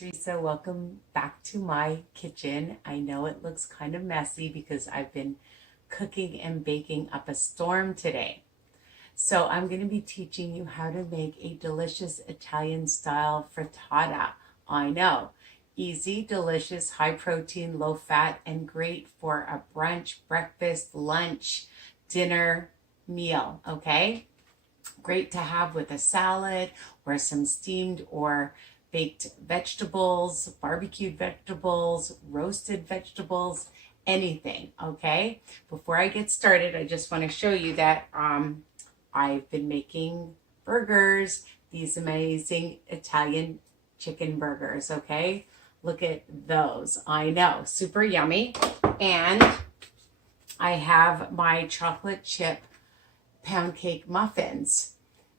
Risa, welcome back to my kitchen. I know it looks kind of messy because I've been cooking and baking up a storm today. So I'm going to be teaching you how to make a delicious Italian style frittata. I know, easy, delicious, high protein, low fat, and great for a brunch, breakfast, lunch, dinner meal, okay? Great to have with a salad or some steamed or baked vegetables, barbecued vegetables, roasted vegetables, anything, okay? Before I get started, I just want to show you that I've been making burgers, these amazing Italian chicken burgers, okay? Look at those. I know, super yummy. And I have my chocolate chip pound cake muffins.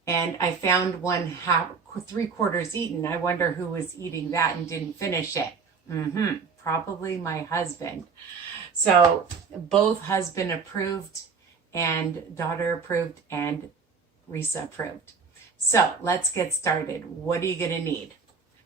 And I found one half, 3/4 eaten. I wonder who was eating that and didn't finish it. Probably my husband. So both husband approved and daughter approved and Risa approved. So let's get started. What are you going to need?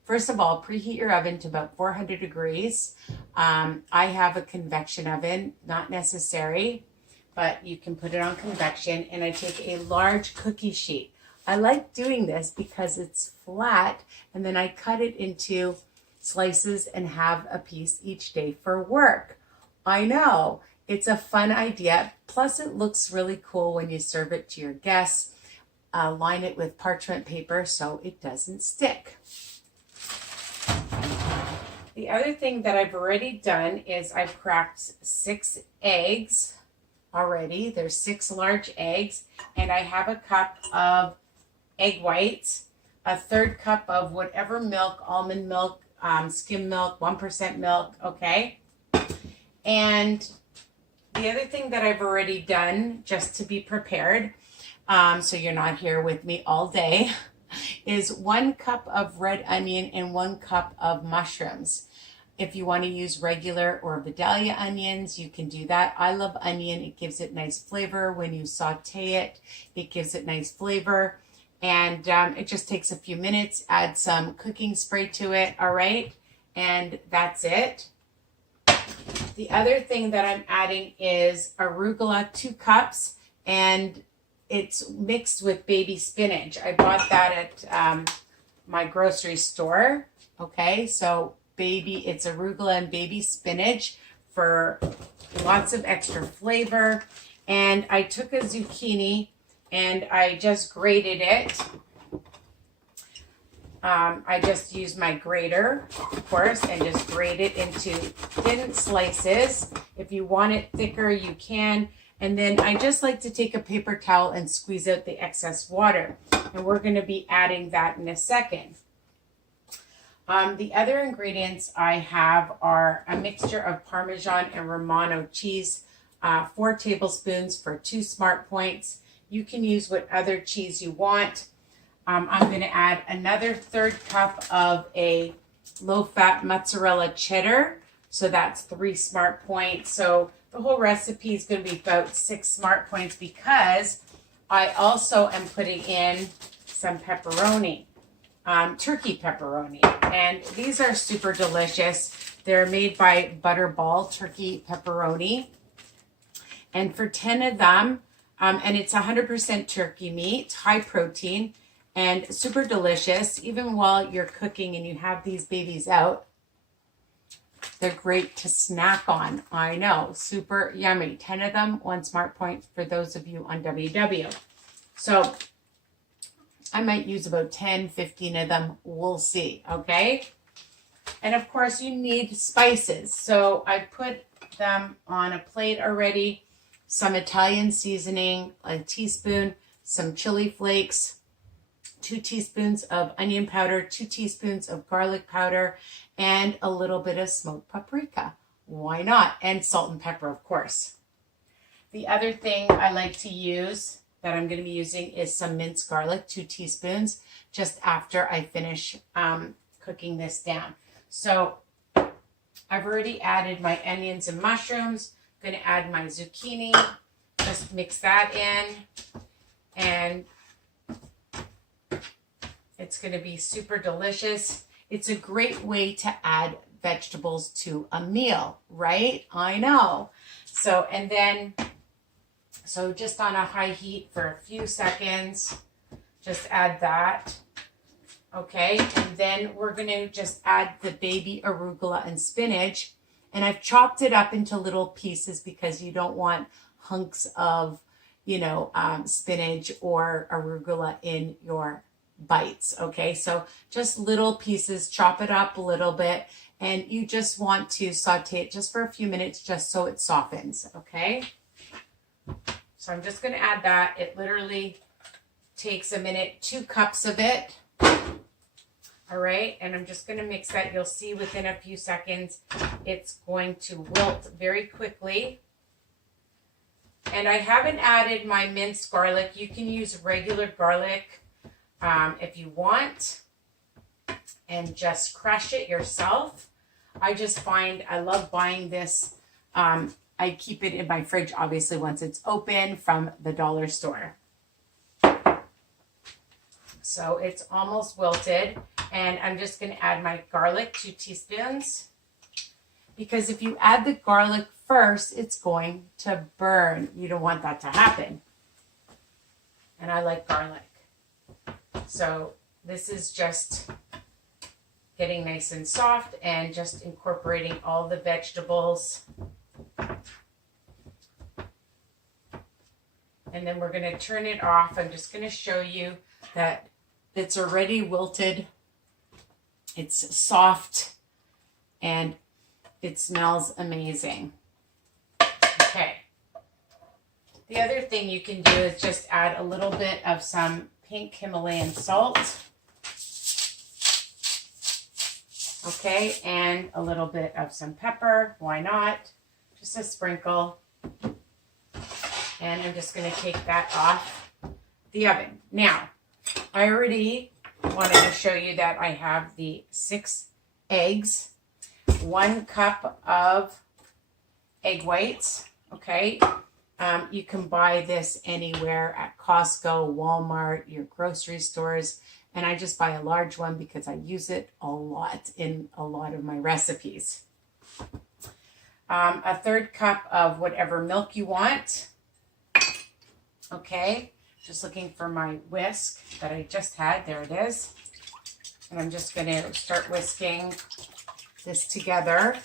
First of all, preheat your oven to about 400 degrees. I have a convection oven, not necessary, but you can put it on convection. And I take a large cookie sheet. I like doing this because it's flat and then I cut it into slices and have a piece each day for work. I know, it's a fun idea. Plus it looks really cool when you serve it to your guests. Line it with parchment paper so it doesn't stick. The other thing that I've already done is I've cracked 6 eggs already. There's 6 large eggs and I have a cup of egg whites, a 1/3 cup of whatever milk, almond milk, skim milk, 1% milk, okay? And the other thing that I've already done, just to be prepared, so you're not here with me all day, is 1 cup of red onion and 1 cup of mushrooms. If you want to use regular or vidalia onions, you can do that. I love onion. It gives it nice flavor. When you saute it, it gives it nice flavor. And it just takes a few minutes. Add some cooking spray to it, all right? And that's it. The other thing that I'm adding is arugala, 2 cups, and it's mixed with baby spinach. I bought that at my grocery store, okay? So it's arugala and baby spinach for lots of extra flavor. And I took a zucchini and I just grated it. I just used my grater, of course, and just grate it into thin slices. If you want it thicker, you can. And then I just like to take a paper towel and squeeze out the excess water. And we're going to be adding that in a second. The other ingredients I have are a mixture of Parmesan and Romano cheese, 4 tablespoons for 2 smart points. You can use what other cheese you want. I'm going to add another 1/3 cup of a low-fat mozzarella cheddar. So that's 3 smart points. So the whole recipe is going to be about 6 smart points because I also am putting in some pepperoni, turkey pepperoni. And these are super delicious. They're made by Butterball turkey pepperoni. And for 10 of them, and it's 100% turkey meat, high protein, and super delicious. Even while you're cooking and you have these babies out, they're great to snack on. I know, super yummy. 10 of them, 1 smart point for those of you on WW. So I might use about 10, 15 of them. We'll see, okay? And of course, you need spices. So I put them on a plate already. Some Italian seasoning, a teaspoon, some chili flakes, 2 teaspoons of onion powder, 2 teaspoons of garlic powder, and a little bit of smoked paprika. Why not? And salt and pepper, of course. The other thing I like to use that I'm going to be using is some minced garlic, 2 teaspoons, just after I finish cooking this down. So I've already added my onions and mushrooms. I'm going to add my zucchini, just mix that in, and it's going to be super delicious. It's a great way to add vegetables to a meal, right? I know. So, and then, so just on a high heat for a few seconds, just add that. Okay, and then we're going to just add the baby arugula and spinach. And I've chopped it up into little pieces because you don't want hunks of, spinach or arugula in your bites. Okay, so just little pieces, chop it up a little bit, and you just want to saute it just for a few minutes just so it softens. Okay, so I'm just going to add that. It literally takes a minute, 2 cups of it. All right, and I'm just going to mix that. You'll see within a few seconds it's going to wilt very quickly. And I haven't added my minced garlic. You can use regular garlic if you want, and just crush it yourself. I just find I love buying this. I keep it in my fridge, obviously, once it's open from the dollar store. So it's almost wilted, and I'm just going to add my garlic, 2 teaspoons, because if you add the garlic first, it's going to burn. You don't want that to happen. And I like garlic. So this is just getting nice and soft and just incorporating all the vegetables. And then we're going to turn it off. I'm just going to show you that it's already wilted. It's soft and it smells amazing. Okay. The other thing you can do is just add a little bit of some pink Himalayan salt. Okay, and a little bit of some pepper. Why not? Just a sprinkle. And I'm just going to take that off the oven. Now, I already wanted to show you that I have the 6 eggs, 1 cup of egg whites. Okay, you can buy this anywhere at Costco, Walmart, your grocery stores, and I just buy a large one because I use it a lot in a lot of my recipes. A 1/3 cup of whatever milk you want. Okay, just looking for my whisk that I just had. There it is. And I'm just going to start whisking this together.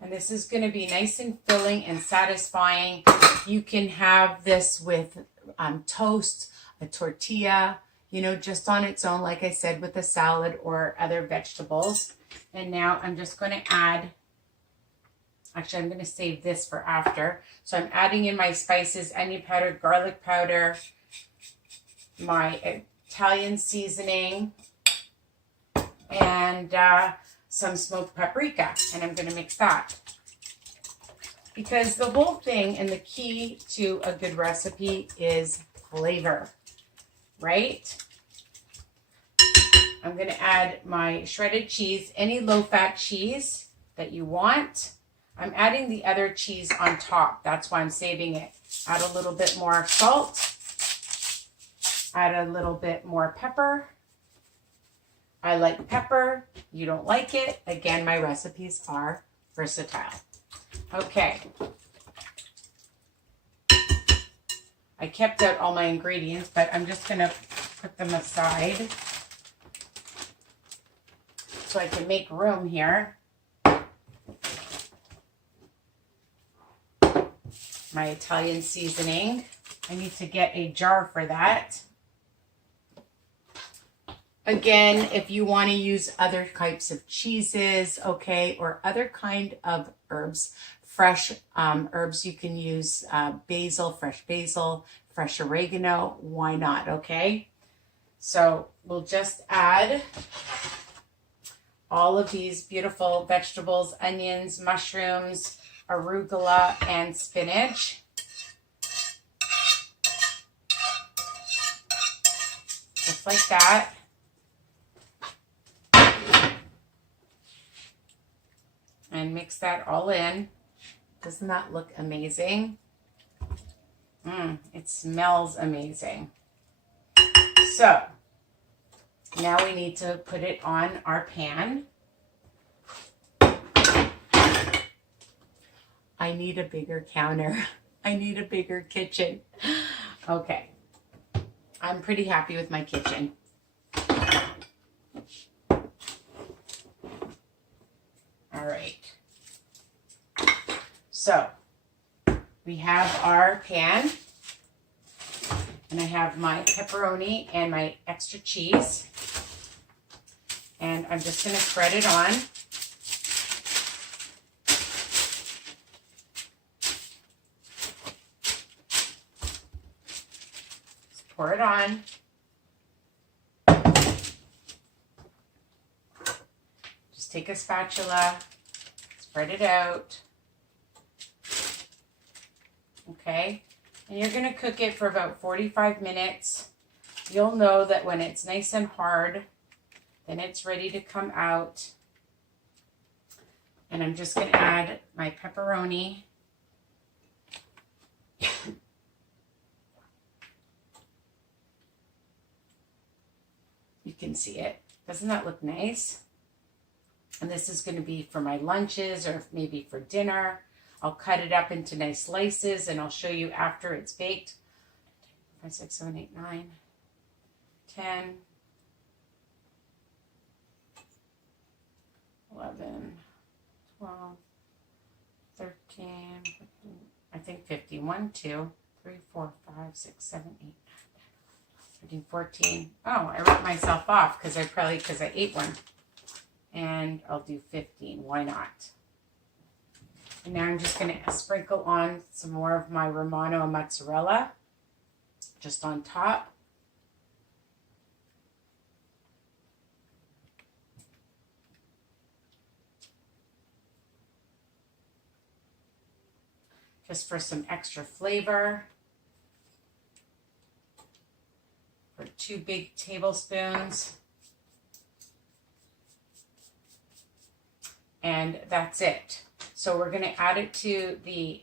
And this is going to be nice and filling and satisfying. You can have this with toast, a tortilla, just on its own, like I said, with a salad or other vegetables. And now I'm just going to add, actually I'm going to save this for after. So I'm adding in my spices, onion powder, garlic powder, my Italian seasoning, and some smoked paprika, and I'm going to mix that. Because the whole thing and the key to a good recipe is flavor, right? I'm going to add my shredded cheese, any low-fat cheese that you want. I'm adding the other cheese on top. That's why I'm saving it. Add a little bit more salt. Add a little bit more pepper. I like pepper. You don't like it. Again, my recipes are versatile. Okay. I kept out all my ingredients, but I'm just going to put them aside so I can make room here. My Italian seasoning. I need to get a jar for that. Again, if you want to use other types of cheeses, okay, or other kind of herbs, fresh herbs, you can use basil, fresh oregano, why not, okay? So we'll just add all of these beautiful vegetables, onions, mushrooms, arugula, and spinach. Just like that. And mix that all in. Doesn't that look amazing? It smells amazing. So now we need to put it on our pan. I need a bigger counter. I need a bigger kitchen. Okay. I'm pretty happy with my kitchen. All right. So we have our pan, and I have my pepperoni and my extra cheese, and I'm just going to spread it on. Just pour it on. Just take a spatula, spread it out. Okay, and you're going to cook it for about 45 minutes. You'll know that when it's nice and hard, then it's ready to come out. And I'm just going to add my pepperoni. You can see it. Doesn't that look nice? And this is going to be for my lunches or maybe for dinner. I'll cut it up into nice slices, and I'll show you after it's baked. 5, 6, 7, 8, 9, 10, 11, 12, 13, 15, I think 15. 1, 2, 3, 4, 5, 6, 7, 8, 9, 10, 13, 14. Oh, I wrote myself off because I ate one. And I'll do 15. Why not? And now I'm just going to sprinkle on some more of my Romano mozzarella just on top. Just for some extra flavor. For 2 big tablespoons. And that's it. So we're going to add it to the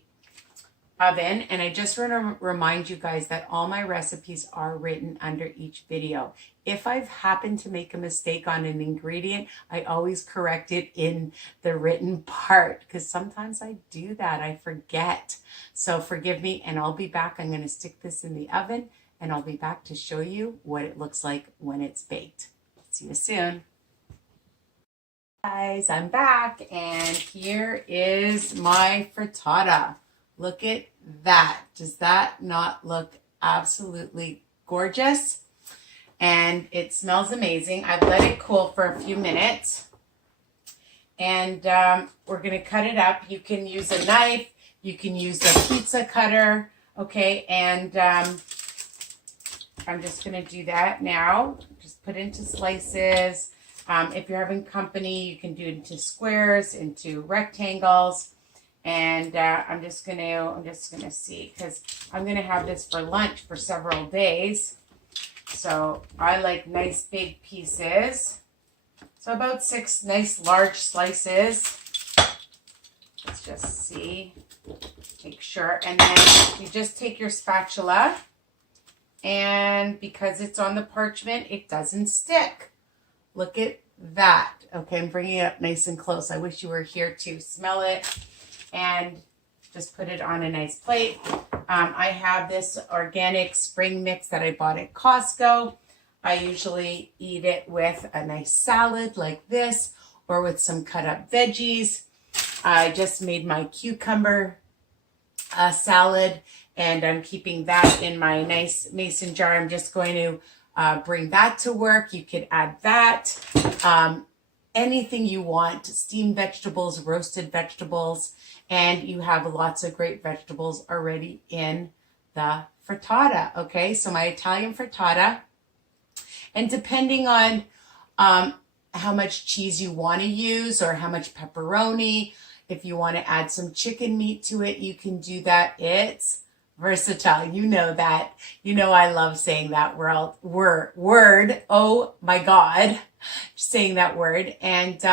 oven. And I just want to remind you guys that all my recipes are written under each video. If I've happened to make a mistake on an ingredient, I always correct it in the written part, because sometimes I do that. I forget. So forgive me, and I'll be back. I'm going to stick this in the oven, and I'll be back to show you what it looks like when it's baked. See you soon. Guys, I'm back, and here is my frittata. Look at that. Does that not look absolutely gorgeous? And it smells amazing. I've let it cool for a few minutes, and we're going to cut it up. You can use a knife, you can use a pizza cutter, okay? And I'm just going to do that now. Just put into slices. If you're having company, you can do it into squares, into rectangles. And I'm just gonna see, because I'm gonna have this for lunch for several days. So I like nice big pieces. So about 6 nice large slices. Let's just see, make sure. And then you just take your spatula, and because it's on the parchment, it doesn't stick. Look at that. Okay, I'm bringing it up nice and close. I wish you were here to smell it. And just put it on a nice plate. I have this organic spring mix that I bought at Costco. I usually eat it with a nice salad like this, or with some cut up veggies. I just made my cucumber salad, and I'm keeping that in my nice mason jar. I'm just going to bring that to work. You could add that. Anything you want, steamed vegetables, roasted vegetables, and you have lots of great vegetables already in the frittata. Okay, so my Italian frittata, and depending on how much cheese you want to use, or how much pepperoni, if you want to add some chicken meat to it, you can do that. It's versatile. You know that. You know I love saying that word. Oh my God, saying that word. And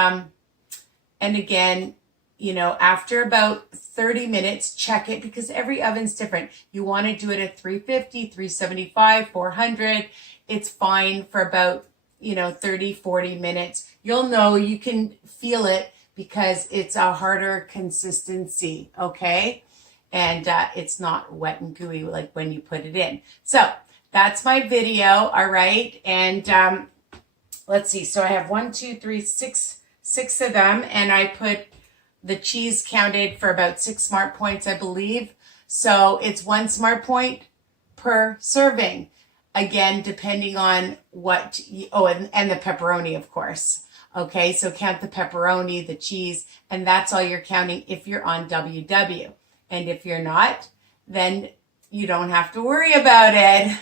again, you know, after about 30 minutes, check it because every oven's different. You want to do it at 350, 375, 400. It's fine for about, you know, 30, 40 minutes. You'll know, you can feel it because it's a harder consistency, okay? And it's not wet and gooey like when you put it in. So that's my video, all right? And let's see. So I have 1, 2, 3, 6 of them, and I put the cheese counted for about 6 smart points, I believe. So it's 1 smart point per serving. Again, depending on what, and the pepperoni, of course. Okay, so count the pepperoni, the cheese, and that's all you're counting if you're on WW. And if you're not, then you don't have to worry about it.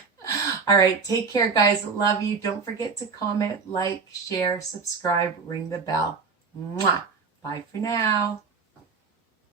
All right, take care, guys. Love you. Don't forget to comment, like, share, subscribe, ring the bell. Mwah. Bye for now.